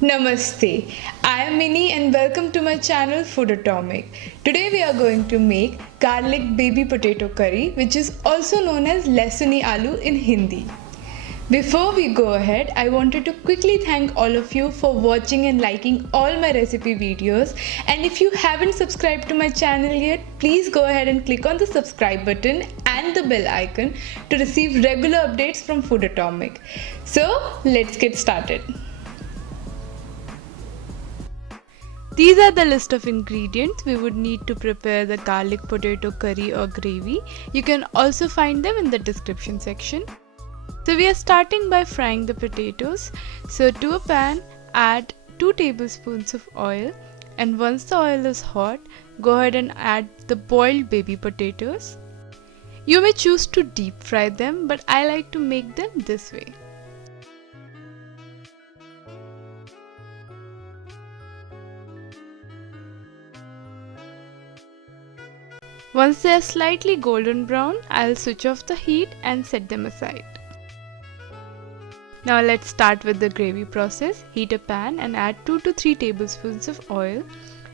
Namaste. I am Mini and welcome to my channel Food Atomic. Today we are going to make garlic baby potato curry, which is also known as Lesuni Aloo in Hindi. Before we go ahead, I wanted to quickly thank all of you for watching and liking all my recipe videos. And if you haven't subscribed to my channel yet, please go ahead and click on the subscribe button and the bell icon to receive regular updates from Food Atomic. So let's get started. These are the list of ingredients we would need to prepare the garlic potato curry or gravy. You can also find them in the description section. So we are starting by frying the potatoes. So to a pan, add 2 tablespoons of oil, and once the oil is hot, go ahead and add the boiled baby potatoes. You may choose to deep fry them, but I like to make them this way. Once they are slightly golden brown, I'll switch off the heat and set them aside. Now let's start with the gravy process. Heat a pan and add 2 to 3 tablespoons of oil,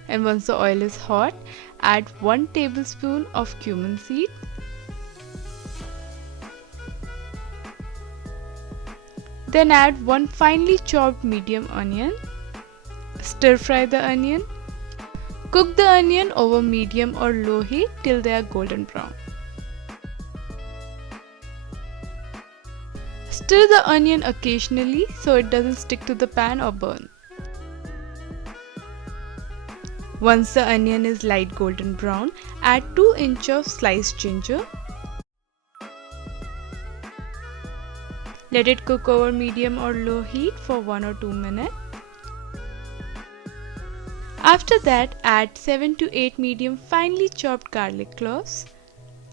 and once the oil is hot, add 1 tablespoon of cumin seed. Then add 1 finely chopped medium onion. Stir fry the onion. Cook the onion over medium or low heat till they are golden brown. Stir the onion occasionally so it doesn't stick to the pan or burn. Once the onion is light golden brown, add 2 inches of sliced ginger. Let it cook over medium or low heat for 1 or 2 minutes. After that, add 7 to 8 medium finely chopped garlic cloves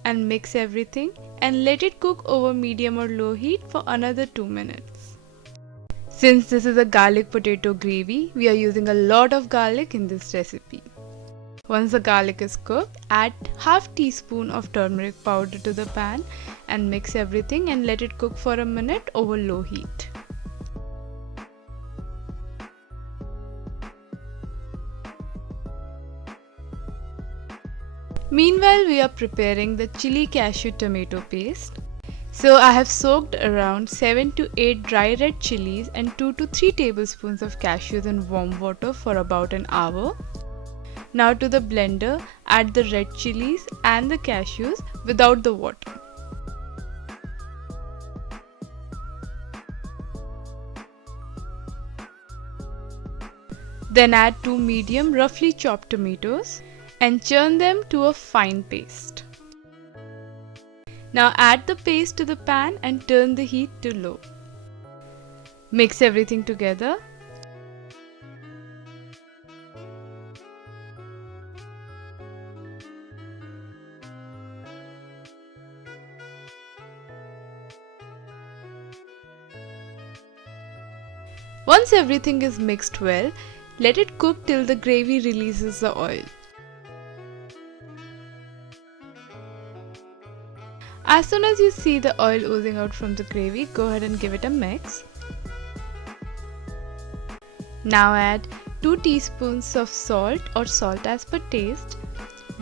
and mix everything and let it cook over medium or low heat for another 2 minutes. Since this is a garlic potato gravy, we are using a lot of garlic in this recipe. Once the garlic is cooked, add half teaspoon of turmeric powder to the pan and mix everything and let it cook for a minute over low heat. Meanwhile, we are preparing the chili cashew tomato paste. So I have soaked around 7 to 8 dry red chilies and 2 to 3 tablespoons of cashews in warm water for about an hour. Now to the blender, add the red chilies and the cashews without the water. Then add 2 medium roughly chopped tomatoes and churn them to a fine paste. Now add the paste to the pan and turn the heat to low. Mix everything together. Once everything is mixed well, let it cook till the gravy releases the oil. As soon as you see the oil oozing out from the gravy, go ahead and give it a mix. Now add 2 teaspoons of salt or salt as per taste,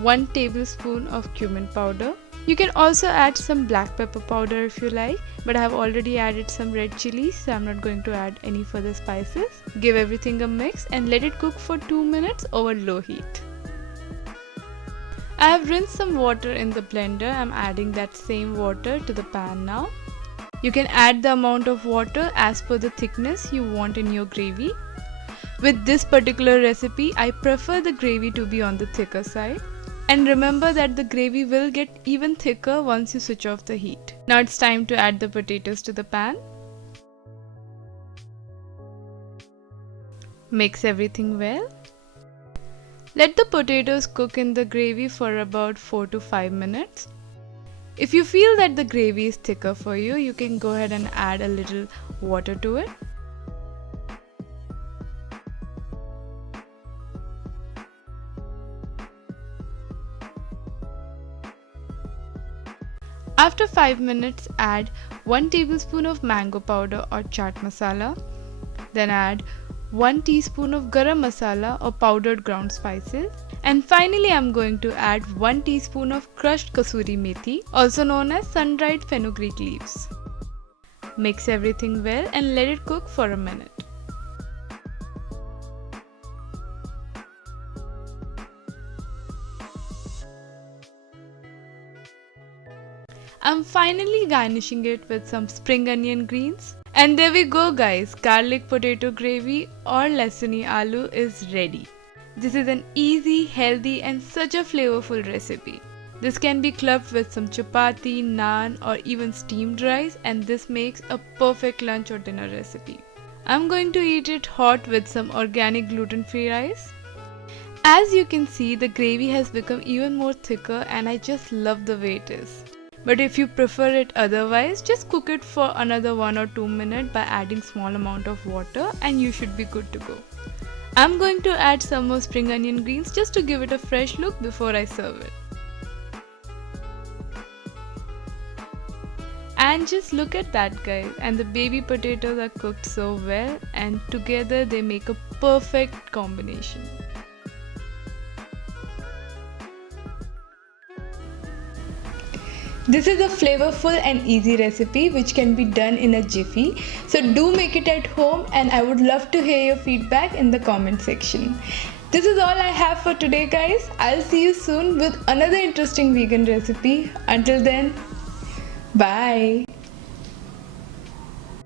1 tablespoon of cumin powder. You can also add some black pepper powder if you like, but I have already added some red chilies, so I'm not going to add any further spices. Give everything a mix and let it cook for 2 minutes over low heat. I have rinsed some water in the blender. I'm adding that same water to the pan now. You can add the amount of water as per the thickness you want in your gravy. With this particular recipe, I prefer the gravy to be on the thicker side. And remember that the gravy will get even thicker once you switch off the heat. Now it's time to add the potatoes to the pan. Mix everything well. Let the potatoes cook in the gravy for about 4 to 5 minutes. If you feel that the gravy is thicker for you, you can go ahead and add a little water to it. After 5 minutes, add 1 tablespoon of mango powder or chaat masala. Then add 1 teaspoon of garam masala or powdered ground spices, and finally I'm going to add 1 teaspoon of crushed kasuri methi, also known as sun-dried fenugreek leaves. Mix everything well and let it cook for a minute. I'm finally garnishing it with some spring onion greens. And there we go guys, garlic potato gravy or Lahsuni aloo is ready. This is an easy, healthy and such a flavorful recipe. This can be clubbed with some chapati, naan or even steamed rice, and this makes a perfect lunch or dinner recipe. I'm going to eat it hot with some organic gluten-free rice. As you can see, the gravy has become even more thicker and I just love the way it is. But if you prefer it otherwise, just cook it for another 1 or 2 minutes by adding small amount of water and you should be good to go. I'm going to add some more spring onion greens just to give it a fresh look before I serve it. And just look at that guys, and the baby potatoes are cooked so well and together they make a perfect combination. This is a flavorful and easy recipe which can be done in a jiffy. So do make it at home and I would love to hear your feedback in the comment section. This is all I have for today guys. I'll see you soon with another interesting vegan recipe. Until then, bye.